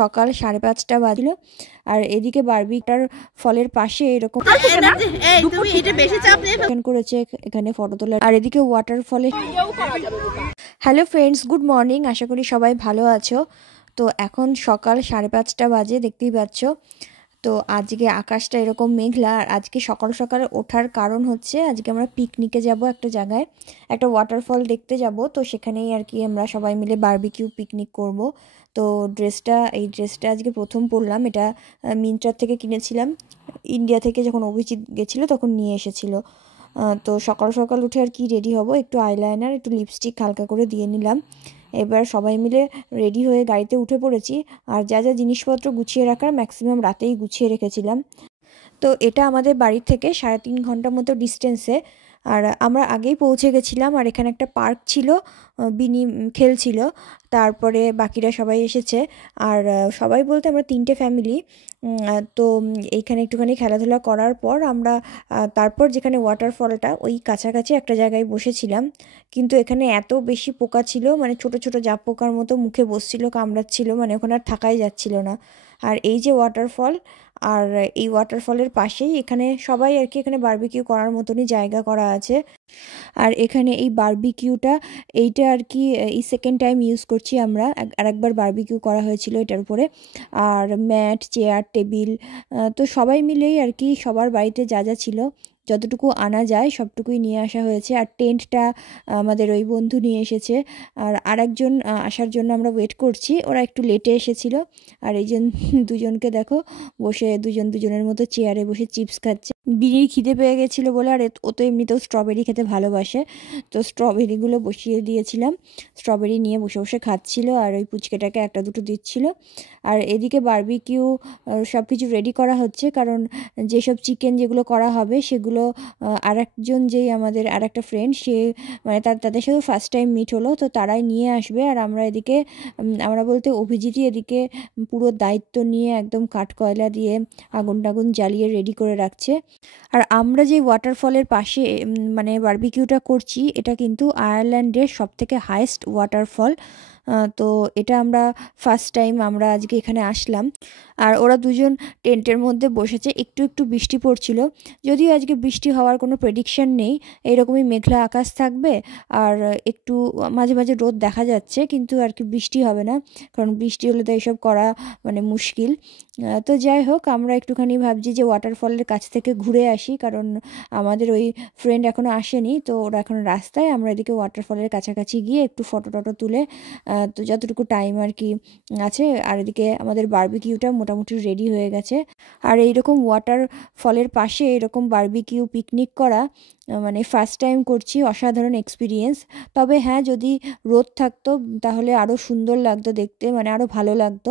সকাল 5:30 বাজলো আর এদিকে বারবিটার ফলের পাশে এরকম করেছে এখানে ফটো তোলা আর এদিকে ওয়াটারফলে। Hello friends, good morning. আশা করি সবাই ভালো আছো। তো এখন সকাল 5:30 বাজে, দেখতেই পাচ্ছ। তো আজকে আকাশটা এরকম মেঘলা। আর আজকে সকাল সকাল ওঠার কারণ হচ্ছে আজকে আমরা পিকনিকে যাব একটা জায়গায়, একটা ওয়াটারফল দেখতে যাব। তো সেখানেই আর কি আমরা সবাই মিলে বারবিকিউ পিকনিক করব। তো এই ড্রেসটা আজকে প্রথম পরলাম। এটা মিন্ত্রার থেকে কিনেছিলাম, ইন্ডিয়া থেকে যখন অভিজিৎ গেছিলো তখন নিয়ে এসেছিলো। তো সকাল সকাল উঠে আর কি রেডি হব, একটু আইলাইনার একটু লিপস্টিক হালকা করে দিয়ে নিলাম। এবার সবাই মিলে রেডি হয়ে গাড়িতে উঠে পড়েছি। আর যা যা জিনিসপত্র গুছিয়ে রাখার ম্যাক্সিমাম রাতেই গুছিয়ে রেখেছিলাম। তো এটা আমাদের বাড়ি থেকে 3.5 ঘন্টার মতো ডিস্টেন্সে। আর আমরা আগেই পৌঁছে গেছিলাম। আর এখানে একটা পার্ক ছিল, বিনি খেলছিল। তারপরে বাকিরা সবাই এসেছে। আর সবাই বলতে আমরা 3টে ফ্যামিলি। তো এইখানে একটুখানি খেলাধুলা করার পর আমরা তারপর যেখানে ওয়াটারফলটা ওই কাছাকাছি একটা জায়গায় বসেছিলাম। কিন্তু এখানে এত বেশি পোকা ছিল, মানে ছোট ছোট জাপ পোকার মতো মুখে বসছিল, কামড়াচ্ছিল, মানে ওখানে আর থাকাই যাচ্ছিল না। আর এই যে ওয়াটারফল, আর এই ওয়াটারফলের পাশেই এখানে সবাই আর কি এখানে বারবিকিউ করার মতনই জায়গা করা আছে। আর এখানে এই বারবিকিউটা এইটা আর কি এই সেকেন্ড টাইম ইউজ করছি আমরা। আরেকবার বারবিকিউ করা হয়েছিল এটার উপরে। আর ম্যাট, চেয়ার, টেবিল, তো সবাই মিলেই আর কি সবার বাড়িতে যা যা ছিল যতটুকু আনা যায় সবটুকুই নিয়ে আসা হয়েছে। আর টেন্টটা আমাদের ওই বন্ধু নিয়ে এসেছে। আর আরেকজন আসার জন্য আমরা ওয়েট করছি, ওরা একটু লেটে এসেছিল। আর এই দুজনকে দেখো বসে দুজনের মতো চেয়ারে বসে চিপস খাচ্ছে। বিড়ির খিদে পেয়ে গেছিলো বলে, আর ও তো এমনিতেও স্ট্রবেরি খেতে ভালোবাসে, তো স্ট্রবেরিগুলো বসিয়ে দিয়েছিলাম। স্ট্রবেরি নিয়ে বসে বসে খাচ্ছিল আর ওই পুচকেটাকে একটা দুটো দিচ্ছিল। আর এদিকে বারবিকিউ সব কিছু রেডি করা হচ্ছে, কারণ যেসব চিকেন যেগুলো করা হবে সেগুলো আরেকজন যেই আমাদের আর একটা ফ্রেন্ড, সে মানে তাদের সাথে ফার্স্ট টাইম মিট হলো, তো তারাই নিয়ে আসবে। আর আমরা বলতে অভিজিৎই এদিকে পুরো দায়িত্ব নিয়ে একদম কাঠকয়লা দিয়ে আগুন টাগুন জ্বালিয়ে রেডি করে রাখছে। আর আমরা যে ওয়াটারফলের পাশে মানে বারবিকিউটা করছি, এটা কিন্তু আয়ারল্যান্ডের সবথেকে হাইয়েস্ট ওয়াটারফল। তো এটা আমরা ফার্স্ট টাইম আমরা আজকে এখানে আসলাম। আর ওরা দুজন টেন্টের মধ্যে বসেছে। একটু একটু বৃষ্টি পড়ছিল, যদিও আজকে বৃষ্টি হওয়ার কোনো প্রেডিকশন নেই। এইরকমই মেঘলা আকাশ থাকবে আর একটু মাঝে মাঝে রোদ দেখা যাচ্ছে, কিন্তু আর কি বৃষ্টি হবে না, কারণ বৃষ্টি হলে তো এইসব করা মানে মুশকিল। তো যাই হোক, আমরা একটুখানি ভাবছি যে ওয়াটারফলের কাছ থেকে ঘুরে আসি, কারণ আমাদের ওই ফ্রেন্ড এখনও আসেনি, তো ওরা এখন রাস্তায়। আমরা এদিকে ওয়াটারফলের কাছাকাছি গিয়ে একটু ফটো টটো তুলে তো যতটুকু টাইম আর কি আছে। আর এদিকে আমাদের বারবিকিউটা মোটামুটি রেডি হয়ে গেছে। আর এইরকম ওয়াটারফলের পাশে এরকম বারবিকিউ পিকনিক করা মানে ফার্স্ট টাইম করছি, অসাধারণ এক্সপিরিয়েন্স। তবে হ্যাঁ, যদি রোদ থাকতো তাহলে আরও সুন্দর লাগতো দেখতে, মানে আরও ভালো লাগতো।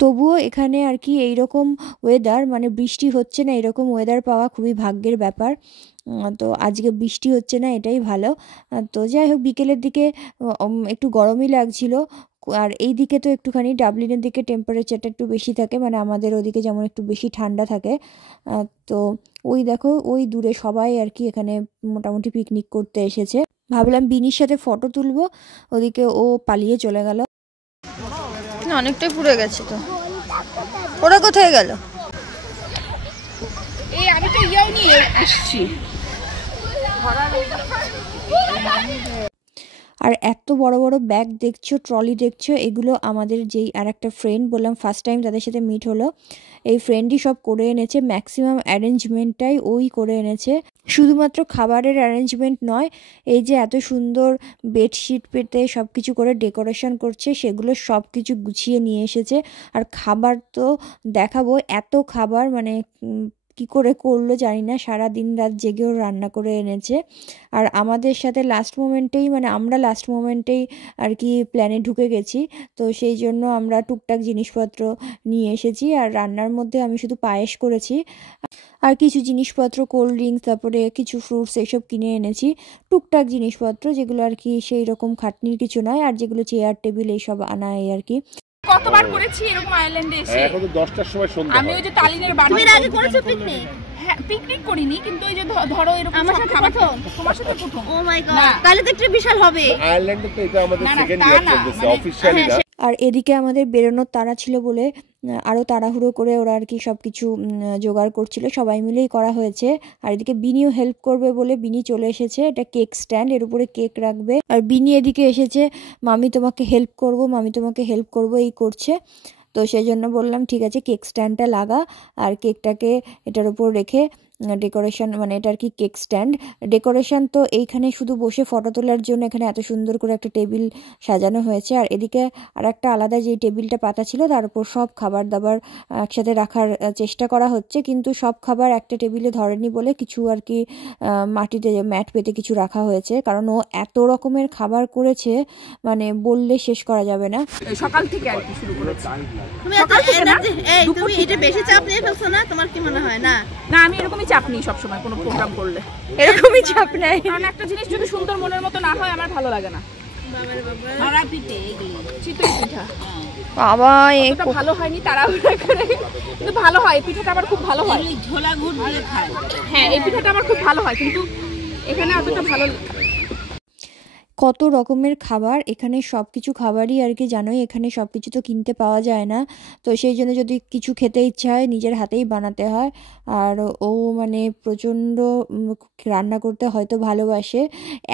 তবুও এখানে আর কি এইরকম ওয়েদার, মানে বৃষ্টি হচ্ছে না, এরকম ওয়েদার পাওয়া খুবই ভাগ্যের ব্যাপার। তো আজকে বৃষ্টি হচ্ছে না, এটাই ভালো। তো যাই হোক, বিকেলের দিকে একটু গরমই লাগছিল। আর এই দিকে তো একটুখানি ডাবলিনের দিকে টেম্পারেচারটা একটু বেশি থাকে, মানে আমাদের ওদিকে যেমন একটু বেশি ঠান্ডা থাকে। তো ওই দেখো ওই দূরে সবাই আর কি এখানে মোটামুটি পিকনিক করতে এসেছে। ভাবলাম বিনির সাথে ফটো তুলবো, ওদিকে ও পালিয়ে চলে গেল। অনেকটাই পুড়ে গেছে। তো ওরা কোথায় গেল? আমি তো ইয়েও নিয়ে আসছি। আর এত বড় বড় ব্যাগ দেখছো, ট্রলি দেখছো, এগুলো আমাদের যেই আর একটা ফ্রেন্ড বললাম ফার্স্ট টাইম তাদের সাথে মিট হলো, এই ফ্রেন্ডই সব করে এনেছে। ম্যাক্সিমাম অ্যারেঞ্জমেন্টটাই ওই করে এনেছে। শুধুমাত্র খাবারের অ্যারেঞ্জমেন্ট নয়, এই যে এত সুন্দর বেডশিট পেতে সব কিছু করে ডেকোরেশন করছে, সেগুলো সব কিছু গুছিয়ে নিয়ে এসেছে। আর খাবার তো দেখাবো, এত খাবার মানে কি করে করলো জানি না, সারা দিন রাত জেগেও রান্না করে এনেছে। আর আমাদের সাথে আমরা লাস্ট মোমেন্টেই আর কি প্ল্যানে ঢুকে গেছি, তো সেই জন্য আমরা টুকটাক জিনিসপত্র নিয়ে এসেছি। আর রান্নার মধ্যে আমি শুধু পায়েস করেছি, আর কিছু জিনিসপত্র কোল্ড ড্রিঙ্কস, তারপরে কিছু ফ্রুটস এইসব কিনে এনেছি। টুকটাক জিনিসপত্র যেগুলো আর কি সেই রকম খাটনির কিছু নয়, আর যেগুলো চেয়ার টেবিল এইসব আনা আর কি। কতবার করেছি এরকম আইল্যান্ডে এসে। এখন তো 10টার সময় সন্ধ্যা। আমি ওই যে তালিনের বাড়ি। তুমি আগে করেছো পিকনিক? হ্যাঁ, পিকনিক করিনি, কিন্তু ওই যে ধরো এরকম আমার সাথে প্রথম। তোমার সাথে প্রথম? ও মাই গড, তাহলে তো একটু বিশাল হবে। আয়ারল্যান্ডে তো এটা আমাদের সেকেন্ড ইয়ার চলতেছে অফিশিয়ালি না। আর এদিকে আমাদের বেরোনোর তাড়া ছিল বলে আরও তাড়াহুড়ো করে ওরা আর কি সব কিছু জোগাড় করছিল, সবাই মিলেই করা হয়েছে। আর এদিকে বিনিও হেল্প করবে বলে বিনি চলে এসেছে, এটা কেক স্ট্যান্ড, এর উপরে কেক রাখবে। আর বিনি এদিকে এসেছে, মামি তোমাকে হেল্প করব, মামি তোমাকে হেল্প করব এই করছে। তো সেই জন্য বললাম ঠিক আছে কেক স্ট্যান্ডটা লাগা, আর কেকটাকে এটার উপর রেখে ডেকোরেশন, মানে এটা আর কি কেক স্ট্যান্ড ডেকোরেশন। তো এইখানে শুধু বসে ফটো তোলার জন্য এখানে এত সুন্দর করে একটা টেবিল সাজানো হয়েছে। আর এদিকে আর একটা আলাদা যে টেবিলটা পাতা ছিল তার উপর সব খাবার দাবার একসাথে রাখার চেষ্টা করা হচ্ছে, কিন্তু সব খাবার একটা টেবিলে ধরেনি বলে কিছু আর কি মাটিতে ম্যাট পেতে কিছু রাখা হয়েছে, কারণ ও এত রকমের খাবার করেছে মানে বললে শেষ করা যাবে না। সকাল থেকে আর কি শুরু করেছি। তুমি এটা বেশি চাপ নিয়ে ফেলছো না, তোমার কি মনে হয়? না না, আমি এরকমই চাপ নিই সবসময় কোনো প্রোগ্রাম করলে, এরকমই চাপ নেই, কারণ একটা জিনিস যদি সুন্দর মনের মতো না হয় আমার ভালো লাগে না। চিতই পিঠা বাবা এটা ভালো হয়নি তাড়াহুড়া করে, কিন্তু ভালো হয় পিঠাটা, আমার খুব ভালো হয়। ঝোলা গুড় দিয়ে খায়। হ্যাঁ এই পিঠাটা আমার খুব ভালো হয়, কিন্তু এখানে অতটা ভালো। কত রকমের খাবার এখানে, সব কিছু খাবারই আর কি জানোই, এখানে সব কিছু তো কিনতে পাওয়া যায় না, তো সেই জন্য যদি কিছু খেতে ইচ্ছা হয় নিজের হাতেই বানাতে হয়। আর ও মানে প্রচণ্ড রান্না করতে হয়তো ভালোবাসে,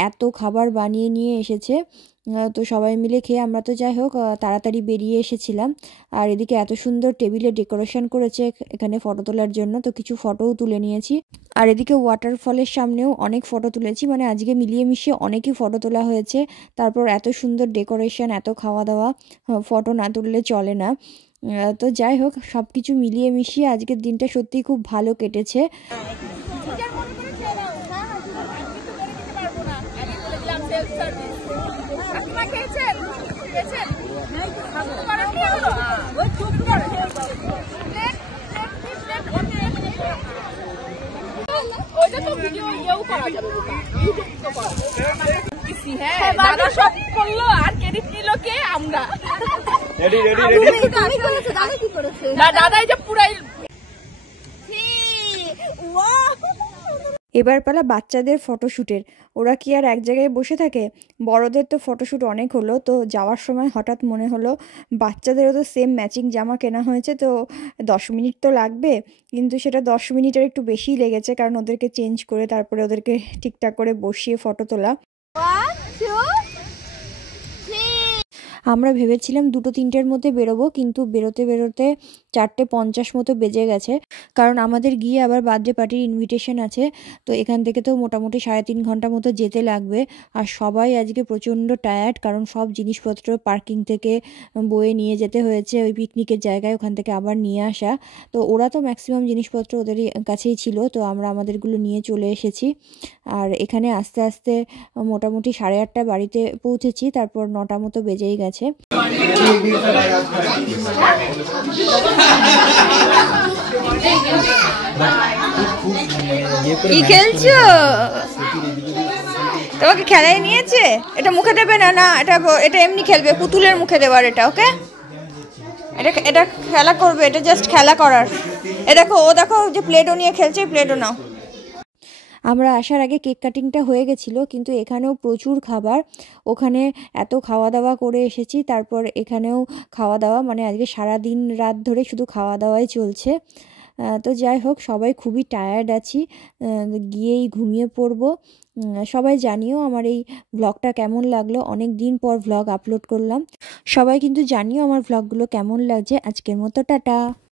এত খাবার বানিয়ে নিয়ে এসেছে। তো সবাই মিলে খেয়ে আমরা তো যাই হোক তাড়াতাড়ি বেরিয়ে এসেছিলাম। আর এদিকে এত সুন্দর টেবিলে ডেকোরেশন করেছে এখানে ফটো তোলার জন্য, তো কিছু ফটোও তুলে নিয়েছি। আর এদিকে ওয়াটারফলের সামনেও অনেক ফটো তুলেছি, মানে আজকে মিলিয়ে মিশিয়ে অনেকই ফটো তোলা হয়েছে। তারপর এত সুন্দর ডেকোরেশন, এত খাওয়া দাওয়া, ফটো না তুললে চলে না। তো যাই হোক সব কিছু মিলিয়ে মিশিয়ে আজকের দিনটা সত্যিই খুব ভালো কেটেছে। দাদা সব করলো আর ক্রেডিট নিল কে? আমরা। দাদা এই যে পুরাই। এবার পালা বাচ্চাদের ফটোশ্যুটের, ওরা কি আর এক জায়গায় বসে থাকে? বড়দের তো ফটোশ্যুট অনেক হলো, তো যাওয়ার সময় হঠাৎ মনে হলো বাচ্চাদেরও তো সেম ম্যাচিং জামা কেনা হয়েছে, তো 10 মিনিট তো লাগবে, কিন্তু সেটা 10 মিনিটের একটু বেশিই লেগেছে, কারণ ওদেরকে চেঞ্জ করে তারপরে ওদেরকে ঠিকঠাক করে বসিয়ে ফটো তোলা। আমরা ভেবেছিলাম 2-3টের মধ্যে বেরোবো, কিন্তু বেরোতে বেরোতে 4:50 মতো বেজে গেছে, কারণ আমাদের গিয়ে আবার বার্থডে পার্টির ইনভিটেশন আছে, তো এখান থেকে তো মোটামুটি 3.5 ঘন্টা মতো যেতে লাগবে। আর সবাই আজকে প্রচণ্ড টায়ার্ড, কারণ সব জিনিসপত্র পার্কিং থেকে বয়ে নিয়ে যেতে হয়েছে ওই পিকনিকের জায়গায়, ওখান থেকে আবার নিয়ে আসা। তো ওরা তো ম্যাক্সিমাম জিনিসপত্র ওদের কাছেই ছিল, তো আমরা আমাদেরগুলো নিয়ে চলে এসেছি। আর এখানে আস্তে আস্তে মোটামুটি 8:30 বাড়িতে পৌঁছেছি, তারপর 9টা মতো বেজেই গেছে। কি খেলছো? তোমাকে খেলায় নিয়েছে? এটা মুখে দেবে না, না এটা এটা এমনি খেলবে, পুতুলের মুখে দেবার এটা, ওকে? এটা এটা খেলা করবে, এটা জাস্ট খেলা করার। এ দেখো, ও দেখো যে প্লেডো নিয়ে খেলছে, প্লেডো নাও। আমরা আসার আগে কেক কাটিংটা হয়ে গেছিলো, কিন্তু এখানেও প্রচুর খাবার, ওখানে এত খাওয়া দাওয়া করে এসেছি, তারপর এখানেও খাওয়া দাওয়া, মানে আজকে সারা দিন রাত ধরে শুধু খাওয়া দাওয়াই চলছে। তো যাই হোক সবাই খুবই টায়ার্ড আছি, গিয়েই ঘুমিয়ে পড়বো। সবাই জানিও আমার এই ব্লগটা কেমন লাগলো, অনেক দিন পর ব্লগ আপলোড করলাম। সবাই কিন্তু জানিও আমার ব্লগগুলো কেমন লাগছে। আজকের মতো টাটা।